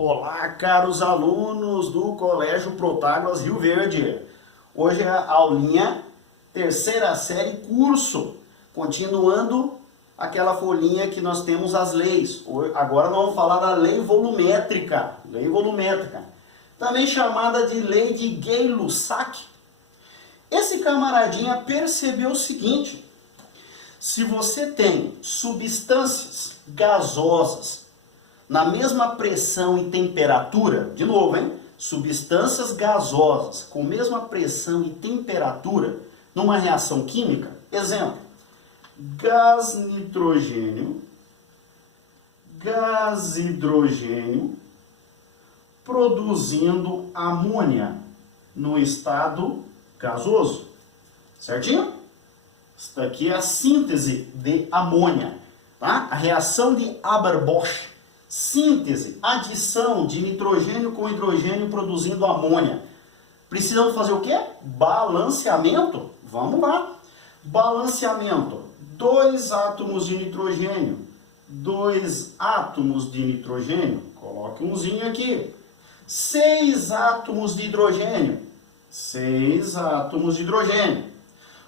Olá, caros alunos do Colégio Protágoras Rio Verde. Hoje é a aulinha terceira série curso, continuando aquela folhinha que nós temos as leis. Agora nós vamos falar da lei volumétrica, também chamada de lei de Gay-Lussac. Esse camaradinha percebeu o seguinte: se você tem substâncias gasosas na mesma pressão e temperatura, de novo, hein? Substâncias gasosas com mesma pressão e temperatura numa reação química, exemplo, gás nitrogênio, gás hidrogênio, produzindo amônia no estado gasoso, certinho? Isso daqui é a síntese de amônia, tá? A reação de Haber-Bosch. Síntese, adição de nitrogênio com hidrogênio produzindo amônia. Precisamos fazer o quê? Balanceamento. Vamos lá. Balanceamento. 2 átomos de nitrogênio. 2 átomos de nitrogênio. Coloque umzinho aqui. 6 átomos de hidrogênio. 6 átomos de hidrogênio.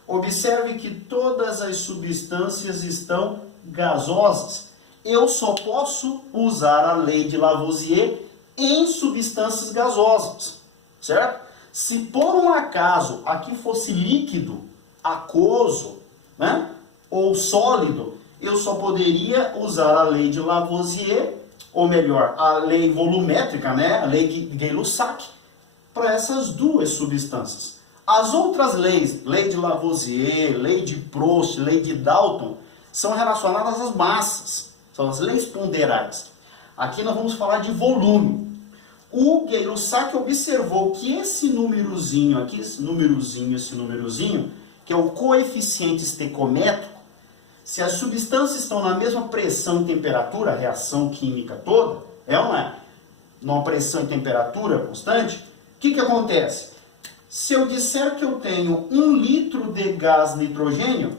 Observe que todas as substâncias estão gasosas. Eu só posso usar a lei de Lavoisier em substâncias gasosas, certo? Se por um acaso aqui fosse líquido, aquoso, né, ou sólido, eu só poderia usar a lei de Lavoisier, ou melhor, a lei volumétrica, né, a lei de Gay-Lussac, para essas duas substâncias. As outras leis, lei de Lavoisier, lei de Proust, lei de Dalton, são relacionadas às massas. São as leis ponderais. Aqui nós vamos falar de volume. O Gay-Lussac observou que esse númerozinho aqui, esse númerozinho, que é o coeficiente estequiométrico, se as substâncias estão na mesma pressão e temperatura, a reação química toda, é ou não é? Numa pressão e temperatura constante, o que acontece? Se eu disser que eu tenho 1 litro de gás nitrogênio,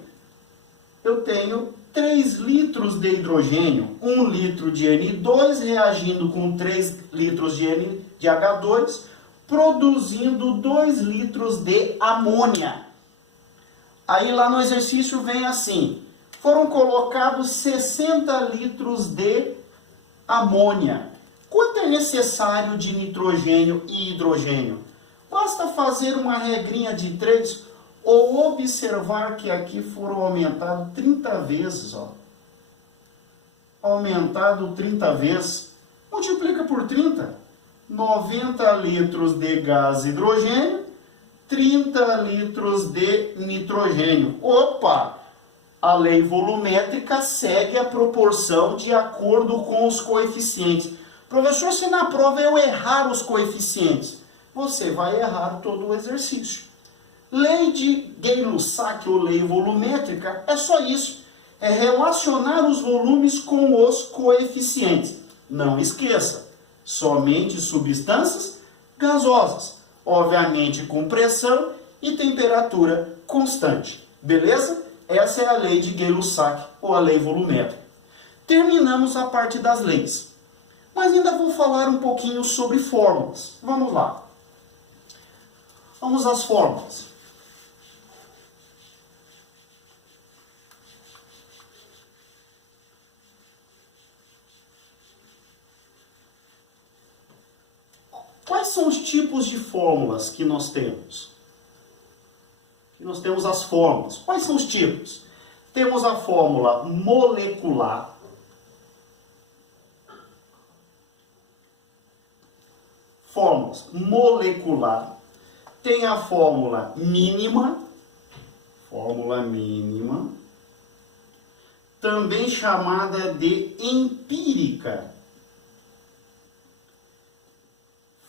eu tenho 3 litros de hidrogênio, 1 litro de N2 reagindo com 3 litros de H2, produzindo 2 litros de amônia. Aí lá no exercício vem assim: foram colocados 60 litros de amônia. Quanto é necessário de nitrogênio e hidrogênio? Basta fazer uma regrinha de 3 ou observar que aqui foram aumentados 30 vezes, ó. Aumentado 30 vezes. Multiplica por 30. 90 litros de gás hidrogênio, 30 litros de nitrogênio. Opa! A lei volumétrica segue a proporção de acordo com os coeficientes. Professor, se na prova eu errar os coeficientes, você vai errar todo o exercício. Lei de Gay-Lussac ou lei volumétrica é só isso. É relacionar os volumes com os coeficientes. Não esqueça, somente substâncias gasosas. Obviamente com pressão e temperatura constante. Beleza? Essa é a lei de Gay-Lussac ou a lei volumétrica. Terminamos a parte das leis. Mas ainda vou falar um pouquinho sobre fórmulas. Vamos lá. Vamos às fórmulas. Quais são os tipos de fórmulas que nós temos? Nós temos as fórmulas. Quais são os tipos? Temos a fórmula molecular. Fórmulas molecular. Tem a fórmula mínima. Fórmula mínima. Também chamada de empírica.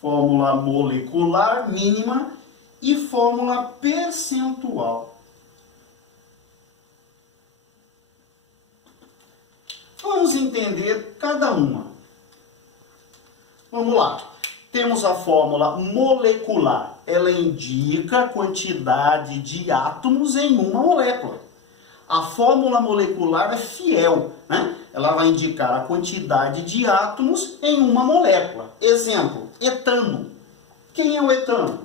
Fórmula molecular mínima e fórmula percentual. Vamos entender cada uma. Vamos lá. Temos a fórmula molecular. Ela indica a quantidade de átomos em uma molécula. A fórmula molecular é fiel, né? ela vai indicar a quantidade de átomos em uma molécula. Exemplo, etano. Quem é o etano?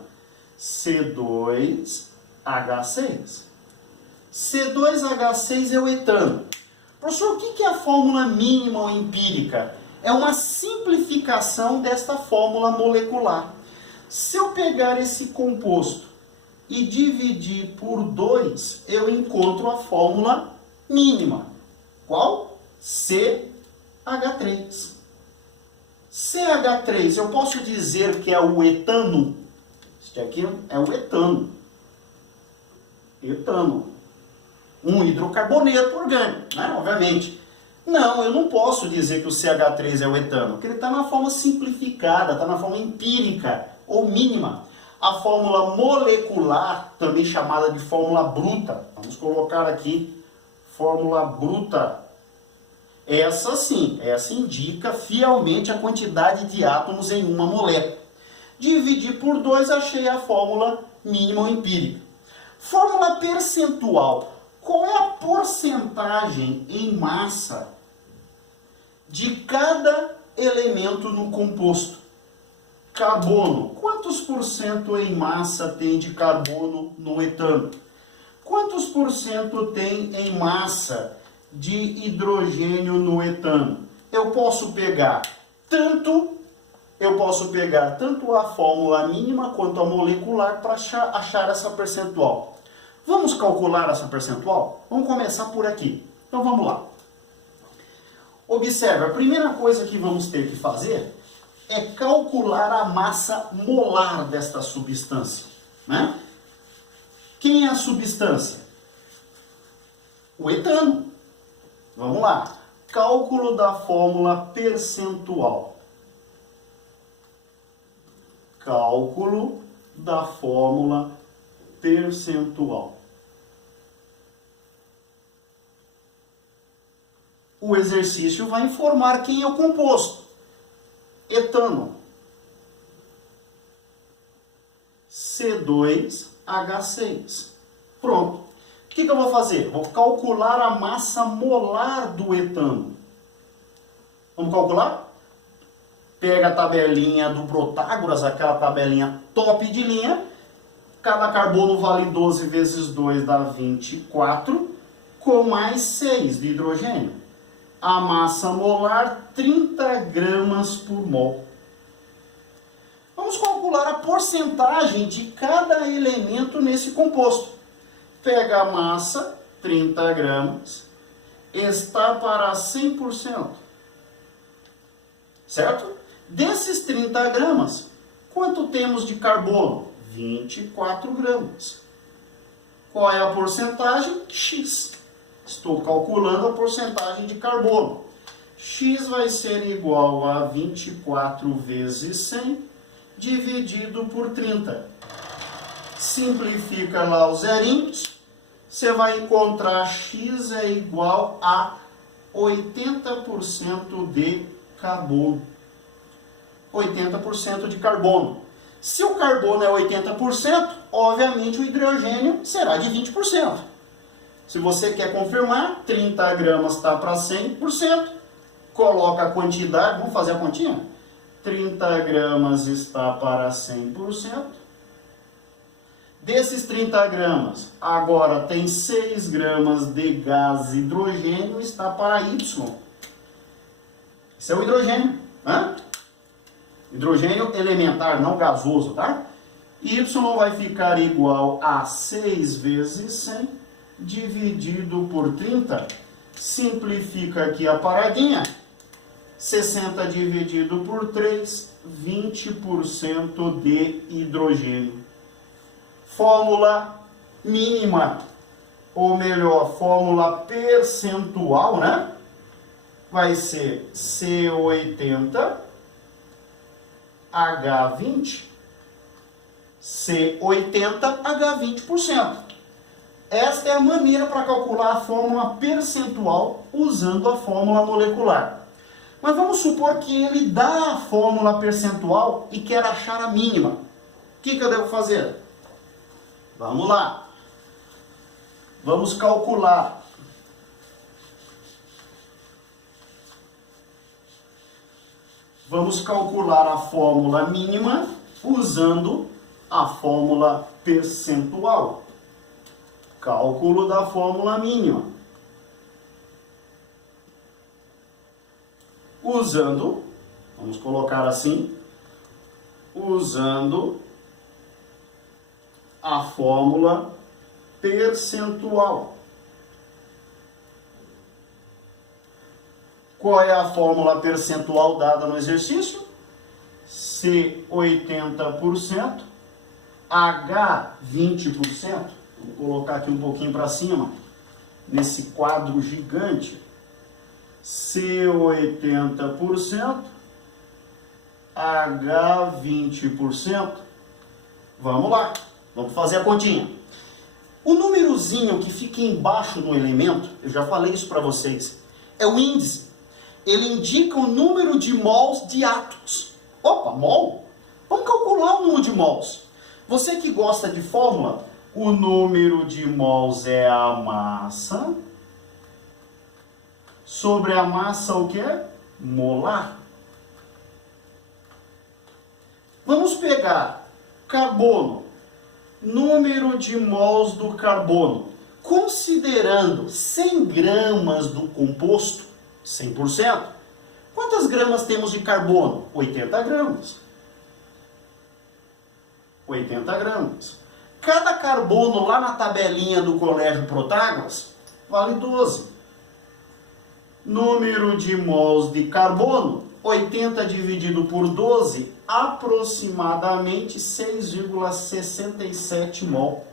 C2H6. C2H6 é o etano. Professor, o que é a fórmula mínima ou empírica? É uma simplificação desta fórmula molecular. Se eu pegar esse composto e dividir por 2, eu encontro a fórmula mínima. Qual? CH3. CH3, eu posso dizer que é o etano? Este aqui é o etano. Etano. Um hidrocarboneto orgânico, né? Obviamente. Não, eu não posso dizer que o CH3 é o etano, porque ele está na forma simplificada, está na forma empírica ou mínima. A fórmula molecular, também chamada de fórmula bruta, vamos colocar aqui, fórmula bruta. Essa sim, essa indica fielmente a quantidade de átomos em uma molécula. Dividir por 2, achei a fórmula mínima ou empírica. Fórmula percentual. Qual é a porcentagem em massa de cada elemento no composto? Carbono. Quantos por cento em massa tem de carbono no etano? Quantos por cento tem em massa de hidrogênio no etano? Eu posso pegar tanto a fórmula mínima quanto a molecular para achar essa percentual. Vamos calcular essa percentual? Vamos começar por aqui. Então vamos lá. Observe, a primeira coisa que vamos ter que fazer é calcular a massa molar desta substância, né? Quem é a substância? O etano. Vamos lá. Cálculo da fórmula percentual. Cálculo da fórmula percentual. O exercício vai informar quem é o composto. Etano. C2H6. Pronto. O que eu vou fazer? Vou calcular a massa molar do etano. Vamos calcular? Pega a tabelinha do Protágoras, aquela tabelinha top de linha. Cada carbono vale 12 vezes 2 dá 24, com mais 6 de hidrogênio. A massa molar, 30 gramas por mol. Vamos calcular a porcentagem de cada elemento nesse composto. Pega a massa, 30 gramas, está para 100%. Certo? Desses 30 gramas, quanto temos de carbono? 24 gramas. Qual é a porcentagem? X. Estou calculando a porcentagem de carbono. X vai ser igual a 24 vezes 100 dividido por 30. Simplifica lá os zerinhos. Você vai encontrar X é igual a 80% de carbono. 80% de carbono. Se o carbono é 80%, obviamente o hidrogênio será de 20%. Se você quer confirmar, 30 gramas está para 100%. Coloca a quantidade, vamos fazer a continha? 30 gramas está para 100%. Desses 30 gramas, agora tem 6 gramas de gás hidrogênio, está para Y. Esse é o hidrogênio. Né? Hidrogênio elementar, não gasoso, tá? Y vai ficar igual a 6 vezes 100 dividido por 30. Simplifica aqui a paradinha. 60 dividido por 3, 20% de hidrogênio. Fórmula mínima, ou melhor, fórmula percentual, né? Vai ser C80 H20, C80 H20%. Esta é a maneira para calcular a fórmula percentual usando a fórmula molecular. Mas vamos supor que ele dá a fórmula percentual e quer achar a mínima. O que eu devo fazer? Vamos lá. Vamos calcular Vamos calcular a fórmula mínima usando a fórmula percentual. Cálculo da fórmula mínima. Usando, vamos colocar assim, usando a fórmula percentual. Qual é a fórmula percentual dada no exercício? C 80%, H 20%. Vou colocar aqui um pouquinho para cima, nesse quadro gigante. C 80%, H 20%. Vamos lá, vamos fazer a continha. O númerozinho que fica embaixo no elemento, eu já falei isso para vocês, é o índice. Ele indica o número de mols de átomos. Opa, mol? Vamos calcular o número de mols. Você que gosta de fórmula, o número de mols é a massa sobre a massa o quê? Molar. Vamos pegar carbono, número de mols do carbono, considerando 100 gramas do composto, 100%. Quantas gramas temos de carbono? 80 gramas. 80 gramas. Cada carbono lá na tabelinha do Colégio Protágoras vale 12. Número de mols de carbono, 80 dividido por 12, aproximadamente 6,67 mol.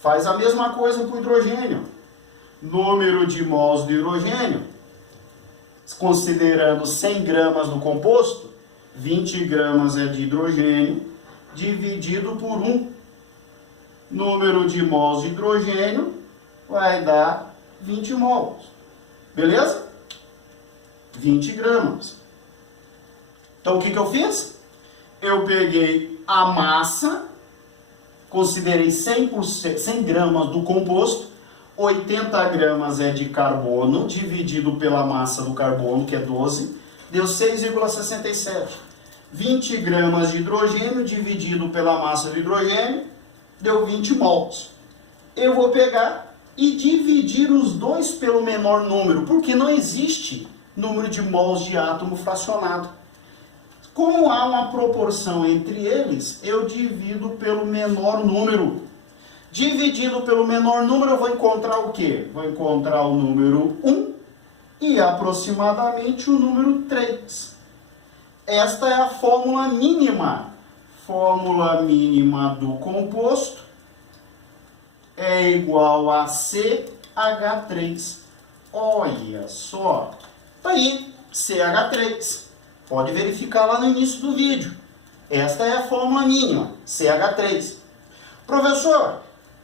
Faz a mesma coisa para o hidrogênio. Número de mols de hidrogênio, considerando 100 gramas do composto, 20 gramas é de hidrogênio, dividido por 1. Número de mols de hidrogênio vai dar 20 mols. Beleza? 20 gramas. Então, o que eu fiz? Eu peguei a massa, considerei 100 gramas do composto, 80 gramas é de carbono, dividido pela massa do carbono, que é 12, deu 6,67. 20 gramas de hidrogênio, dividido pela massa do hidrogênio, deu 20 mols. Eu vou pegar e dividir os dois pelo menor número, porque não existe número de mols de átomo fracionado. Como há uma proporção entre eles, eu divido pelo menor número. Dividido pelo menor número, eu vou encontrar o quê? Vou encontrar o número 1 e aproximadamente o número 3. Esta é a fórmula mínima. Fórmula mínima do composto é igual a CH3. Olha só. Tá aí, CH3. Pode verificar lá no início do vídeo. Esta é a fórmula mínima, CH3. Professor,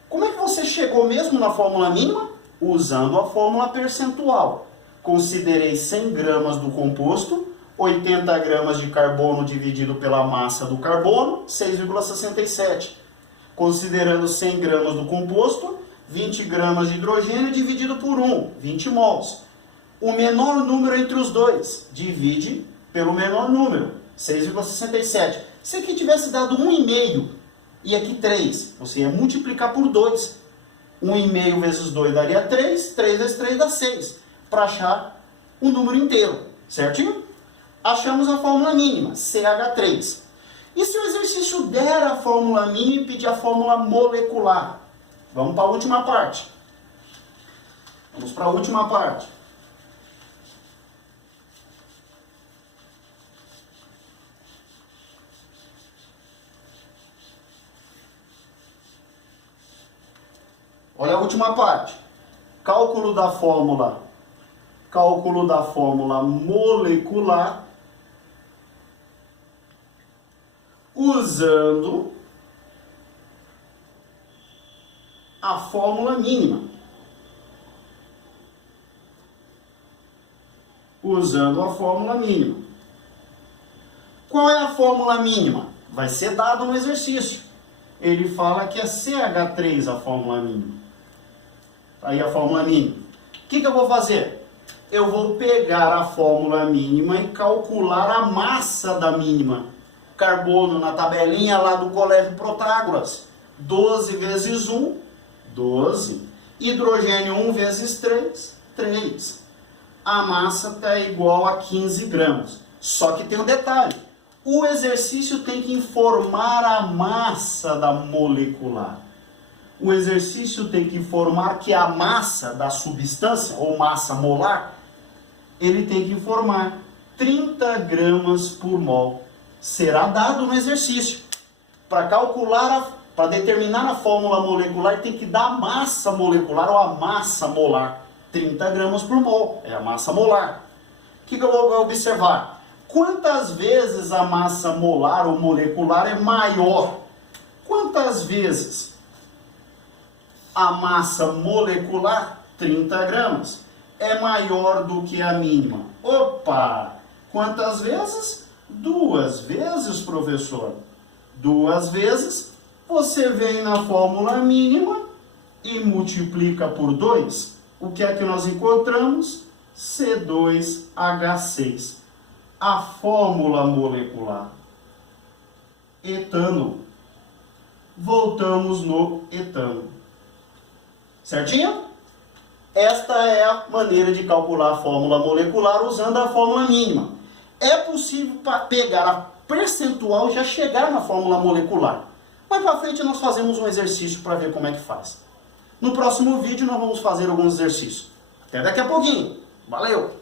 como é que você chegou mesmo na fórmula mínima? Usando a fórmula percentual. Considerei 100 gramas do composto, 80 gramas de carbono dividido pela massa do carbono, 6,67. Considerando 100 gramas do composto, 20 gramas de hidrogênio dividido por 1, 20 mols. O menor número entre os dois, divide pelo menor número, 6,67. Se aqui tivesse dado 1,5 e aqui 3, você ia multiplicar por 2. 1,5 vezes 2 daria 3, 3 vezes 3 dá 6, para achar o número inteiro, certinho? Achamos a fórmula mínima, CH3. E se o exercício der a fórmula mínima e pedir a fórmula molecular? Vamos para a última parte. Vamos para a última parte. Olha a última parte. Cálculo da fórmula molecular usando a fórmula mínima. Usando a fórmula mínima. Qual é a fórmula mínima? Vai ser dado no exercício. Ele fala que é CH3 a fórmula mínima. Aí a fórmula mínima. O que eu vou fazer? eu vou pegar a fórmula mínima e calcular a massa da mínima. Carbono na tabelinha lá do Colégio Protágoras. 12 vezes 1, 12. Hidrogênio 1 vezes 3, 3. A massa está igual a 15 gramas. Só que tem um detalhe. O exercício tem que informar a massa da molecular. O exercício tem que informar que a massa da substância, ou massa molar, ele tem que informar 30 gramas por mol. Será dado no exercício. Para calcular, para determinar a fórmula molecular, tem que dar a massa molecular ou a massa molar. 30 gramas por mol, é a massa molar. O que eu vou observar? Quantas vezes a massa molar ou molecular é maior? Quantas vezes a massa molecular, 30 gramas, é maior do que a mínima? Opa! Quantas vezes? 2 vezes, professor. 2 vezes, você vem na fórmula mínima e multiplica por 2. O que é que nós encontramos? C2H6. A fórmula molecular. Etano. Voltamos no etano. Certinho? Esta é a maneira de calcular a fórmula molecular usando a fórmula mínima. É possível pegar a percentual e já chegar na fórmula molecular. Mais para frente nós fazemos um exercício para ver como é que faz. No próximo vídeo nós vamos fazer alguns exercícios. Até daqui a pouquinho. Valeu!